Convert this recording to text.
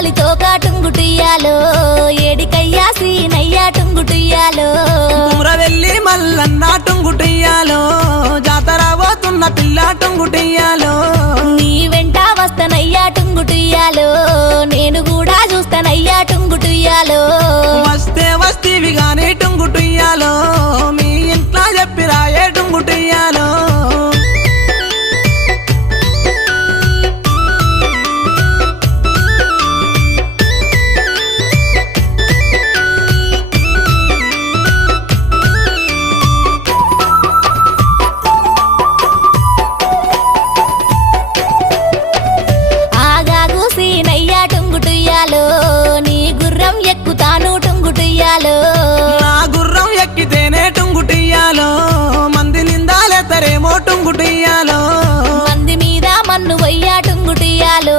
గాలి తోకా టుంగుటియాలో ఏడికయ్యా సీనయ్యా టుంగుటియాలో కుమ్రవెల్లి మల్లన్న టుంగుటియాలో జాతర పోతున్న పిల్ల టుంగుటియాలో నీ వెంట వస్తనయ్యా టుంగుటియాలో నేను కూడా చూస్తానయ్యా టుంగుటియాలో వస్తే వస్తీవి గాని టుంగుటియాలో మీ ఇంట్లో చెప్పిరాయే టుంగుటియాలో ఆగాగు సీనయ్యా టుంగుటియాలో నీ గుర్రం ఎక్కుతాను టుంగుటియాలో నా గుర్రం ఎక్కితేనే టుంగుటియాలో మంది నిందాలెత్తరేమో టుంగుటియాలో మంది మీద మన్ను వయ్యా టుంగుటియాలో